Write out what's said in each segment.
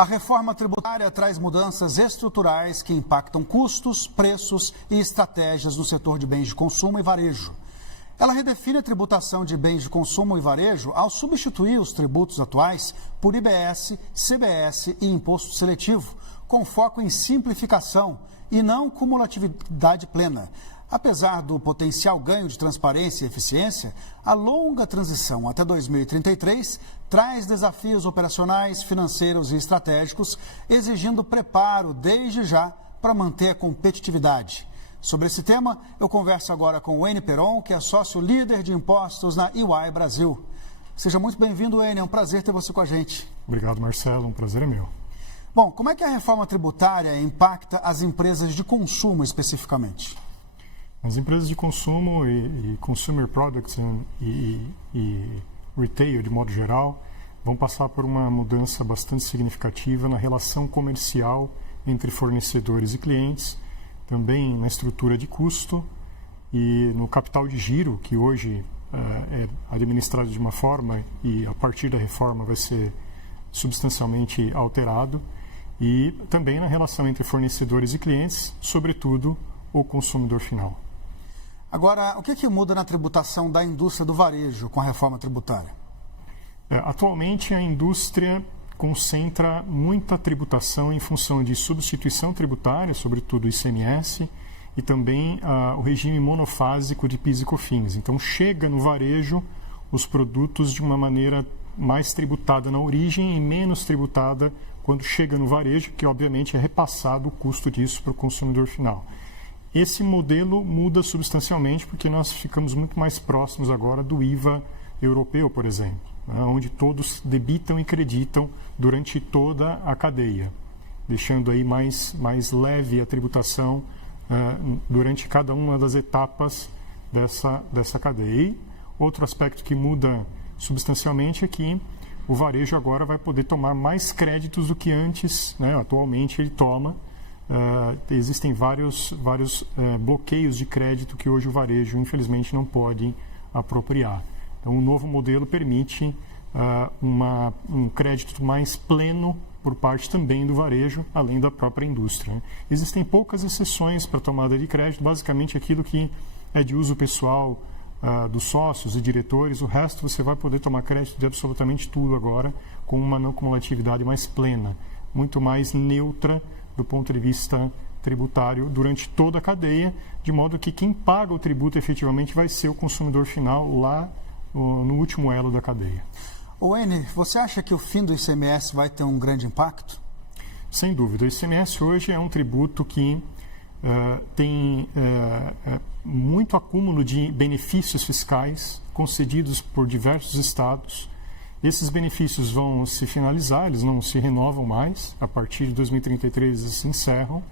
A reforma tributária traz mudanças estruturais que impactam custos, preços e estratégias no setor de bens de consumo e varejo. Ela redefine a tributação de bens de consumo e varejo ao substituir os tributos atuais por IBS, CBS e imposto seletivo, com foco em simplificação e não cumulatividade plena. Apesar do potencial ganho de transparência e eficiência, a longa transição até 2033 traz desafios operacionais, financeiros e estratégicos, exigindo preparo desde já para manter a competitividade. Sobre esse tema, eu converso agora com o Wayne Peron, que é sócio líder de impostos na EY Brasil. Seja muito bem-vindo, Wayne. É um prazer ter você com a gente. Obrigado, Marcelo. Um prazer é meu. Bom, como é que a reforma tributária impacta as empresas de consumo especificamente? As empresas de consumo e consumer products e retail, de modo geral, vão passar por uma mudança bastante significativa na relação comercial entre fornecedores e clientes, também na estrutura de custo e no capital de giro, que hoje é administrado de uma forma e a partir da reforma vai ser substancialmente alterado, e também na relação entre fornecedores e clientes, sobretudo o consumidor final. Agora, o que muda na tributação da indústria do varejo com a reforma tributária? Atualmente, a indústria concentra muita tributação em função de substituição tributária, sobretudo o ICMS, e também o regime monofásico de PIS e COFINS. Então, chega no varejo os produtos de uma maneira mais tributada na origem e menos tributada quando chega no varejo, que obviamente é repassado o custo disso para o consumidor final. Esse modelo muda substancialmente porque nós ficamos muito mais próximos agora do IVA europeu, por exemplo, onde todos debitam e creditam durante toda a cadeia, deixando aí mais leve a tributação durante cada uma das etapas dessa cadeia. E outro aspecto que muda substancialmente é que o varejo agora vai poder tomar mais créditos do que antes, atualmente ele toma. Existem vários bloqueios de crédito que hoje o varejo, infelizmente, não pode apropriar. Então, o novo modelo permite um crédito mais pleno por parte também do varejo, além da própria indústria. Existem poucas exceções para tomada de crédito, basicamente aquilo que é de uso pessoal dos sócios e diretores. O resto você vai poder tomar crédito de absolutamente tudo agora, com uma não cumulatividade mais plena, muito mais neutra do ponto de vista tributário durante toda a cadeia, de modo que quem paga o tributo efetivamente vai ser o consumidor final lá no último elo da cadeia. Wayne, você acha que o fim do ICMS vai ter um grande impacto? Sem dúvida. O ICMS hoje é um tributo que tem muito acúmulo de benefícios fiscais concedidos por diversos estados. Esses benefícios vão se finalizar, eles não se renovam mais, a partir de 2033 eles se encerram,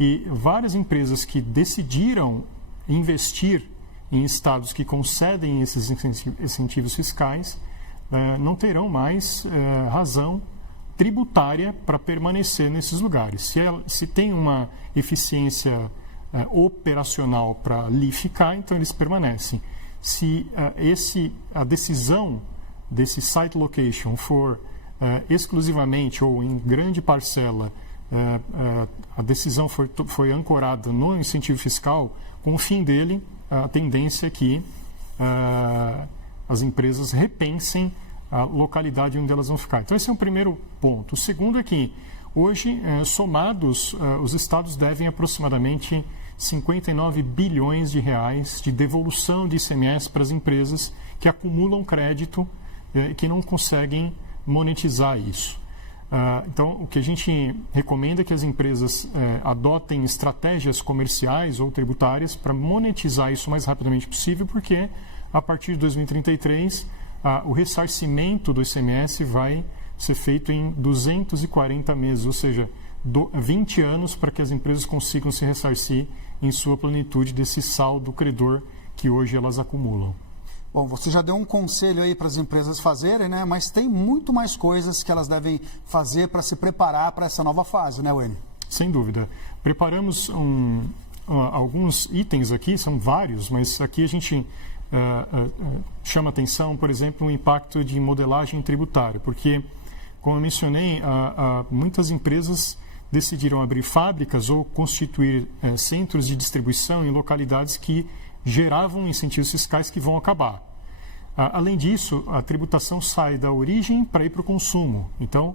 e várias empresas que decidiram investir em estados que concedem esses incentivos fiscais não terão mais razão tributária para permanecer nesses lugares. Se tem uma eficiência operacional para ali ficar, então eles permanecem. Se a decisão desse site location for exclusivamente ou em grande parcela a decisão foi ancorada no incentivo fiscal, com o fim dele, a tendência é que as empresas repensem a localidade onde elas vão ficar. Então, esse é um primeiro ponto. O segundo é que, hoje, somados, os estados devem aproximadamente 59 bilhões de reais de devolução de ICMS para as empresas que acumulam crédito e que não conseguem monetizar isso. Então, o que a gente recomenda é que as empresas adotem estratégias comerciais ou tributárias para monetizar isso o mais rapidamente possível, porque a partir de 2033 o ressarcimento do ICMS vai ser feito em 240 meses, ou seja, 20 anos para que as empresas consigam se ressarcir em sua plenitude desse saldo credor que hoje elas acumulam. Bom, você já deu um conselho aí para as empresas fazerem, né? Mas tem muito mais coisas que elas devem fazer para se preparar para essa nova fase, né, Wayne? Sem dúvida. Preparamos alguns itens aqui, são vários, mas aqui a gente chama atenção, por exemplo, o impacto de modelagem tributária, porque como eu mencionei, muitas empresas decidiram abrir fábricas ou constituir centros de distribuição em localidades que geravam incentivos fiscais que vão acabar. Além disso, a tributação sai da origem para ir para o consumo. Então,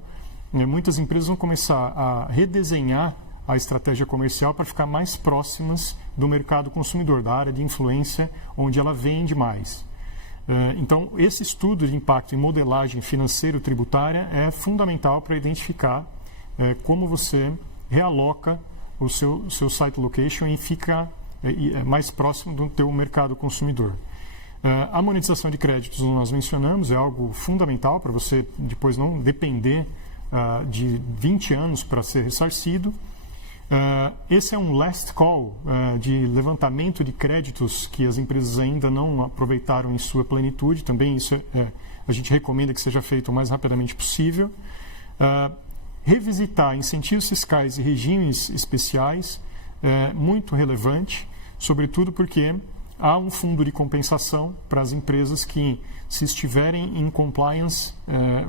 muitas empresas vão começar a redesenhar a estratégia comercial para ficar mais próximas do mercado consumidor, da área de influência onde ela vende mais. Então, esse estudo de impacto em modelagem financeiro-tributária é fundamental para identificar como você realoca o seu site location e fica mais próximo do teu mercado consumidor. A monetização de créditos, nós mencionamos, é algo fundamental para você depois não depender de 20 anos para ser ressarcido. Esse é um last call de levantamento de créditos que as empresas ainda não aproveitaram em sua plenitude. Também isso a gente recomenda que seja feito o mais rapidamente possível. Revisitar incentivos fiscais e regimes especiais é muito relevante, sobretudo porque há um fundo de compensação para as empresas que, se estiverem em compliance,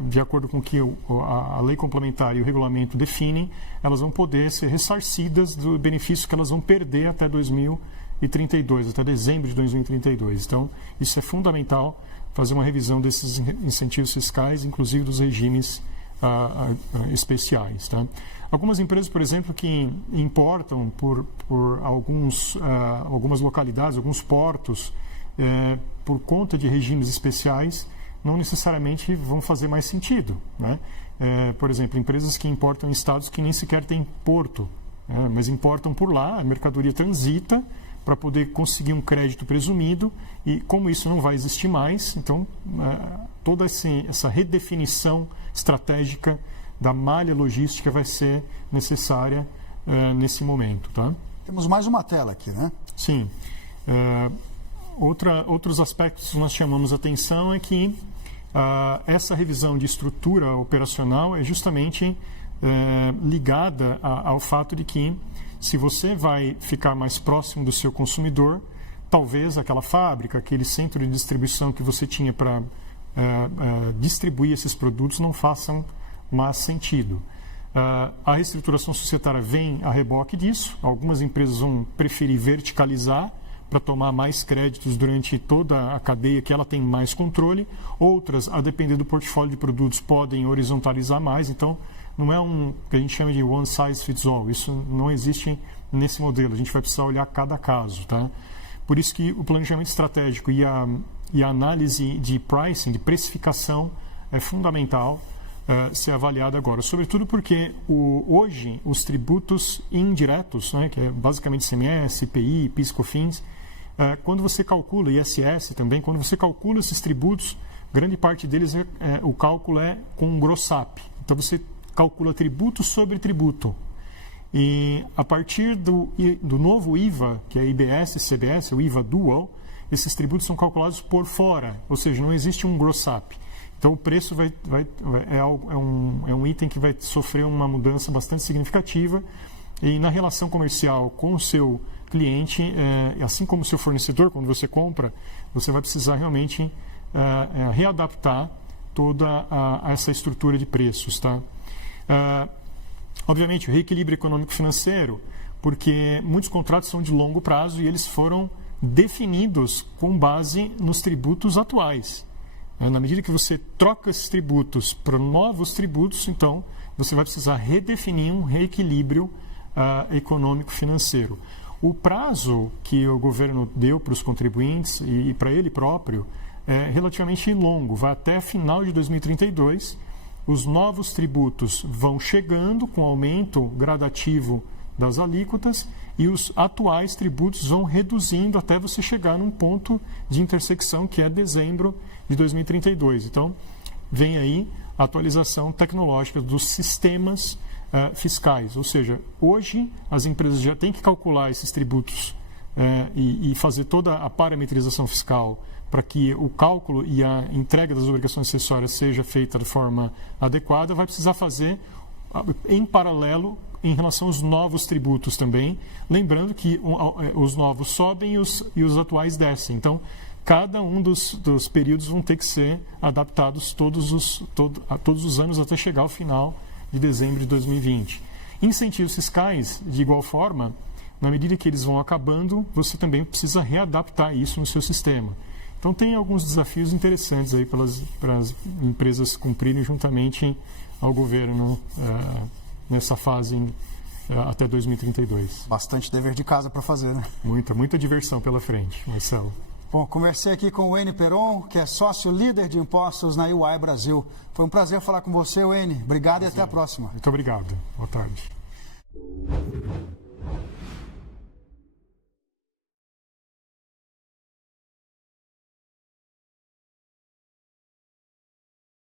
de acordo com o que a lei complementar e o regulamento definem, elas vão poder ser ressarcidas do benefício que elas vão perder até 2032, até dezembro de 2032. Então, isso é fundamental, fazer uma revisão desses incentivos fiscais, inclusive dos regimes especiais. Tá? Algumas empresas, por exemplo, que importam por algumas localidades, alguns portos, por conta de regimes especiais, não necessariamente vão fazer mais sentido. Né? Por exemplo, empresas que importam em estados que nem sequer têm porto, mas importam por lá, a mercadoria transita para poder conseguir um crédito presumido, e como isso não vai existir mais, então toda essa redefinição estratégica da malha logística vai ser necessária nesse momento. Tá? Temos mais uma tela aqui, né? Sim. Outros aspectos que nós chamamos atenção é que essa revisão de estrutura operacional é justamente ligada ao fato de que, se você vai ficar mais próximo do seu consumidor, talvez aquela fábrica, aquele centro de distribuição que você tinha para distribuir esses produtos não façam mais sentido. A reestruturação societária vem a reboque disso. Algumas empresas vão preferir verticalizar para tomar mais créditos durante toda a cadeia que ela tem mais controle. Outras, a depender do portfólio de produtos, podem horizontalizar mais. Então, não é o que a gente chama de one size fits all. Isso não existe nesse modelo. A gente vai precisar olhar cada caso. Tá? Por isso que o planejamento estratégico e a análise de pricing, de precificação, é fundamental ser avaliada agora. Sobretudo porque hoje os tributos indiretos, né, que é basicamente ICMS, IPI, PIS e COFINS, quando você calcula, ISS também, quando você calcula esses tributos, grande parte deles o cálculo é com um gross-up. Então você calcula tributo sobre tributo. E a partir do novo IVA, que é IBS e CBS, o IVA dual, esses tributos são calculados por fora, ou seja, não existe um gross-up. Então o preço é um item que vai sofrer uma mudança bastante significativa, e na relação comercial com o seu cliente, assim como o seu fornecedor, quando você compra, você vai precisar realmente readaptar toda essa estrutura de preços. Tá? Obviamente, o reequilíbrio econômico-financeiro, porque muitos contratos são de longo prazo e eles foram definidos com base nos tributos atuais. Na medida que você troca esses tributos por novos tributos, então você vai precisar redefinir um reequilíbrio econômico-financeiro. O prazo que o governo deu para os contribuintes e para ele próprio é relativamente longo, vai até final de 2032. Os novos tributos vão chegando com aumento gradativo das alíquotas e os atuais tributos vão reduzindo até você chegar num ponto de intersecção que é dezembro de 2032. Então, vem aí a atualização tecnológica dos sistemas fiscais. Ou seja, hoje as empresas já têm que calcular esses tributos e fazer toda a parametrização fiscal para que o cálculo e a entrega das obrigações acessórias seja feita de forma adequada, vai precisar fazer em paralelo em relação aos novos tributos também, lembrando que os novos sobem e os atuais descem. Então, cada um dos períodos vão ter que ser adaptados todos os anos até chegar ao final de dezembro de 2020. Incentivos fiscais, de igual forma, na medida que eles vão acabando, você também precisa readaptar isso no seu sistema. Então, tem alguns desafios interessantes aí para as empresas cumprirem juntamente ao governo nessa fase até 2032. Bastante dever de casa para fazer, né? Muita diversão pela frente, Marcelo. Bom, conversei aqui com o Wayne Peron, que é sócio líder de impostos na EY Brasil. Foi um prazer falar com você, Wayne. Obrigado e até a próxima. Muito obrigado. Boa tarde.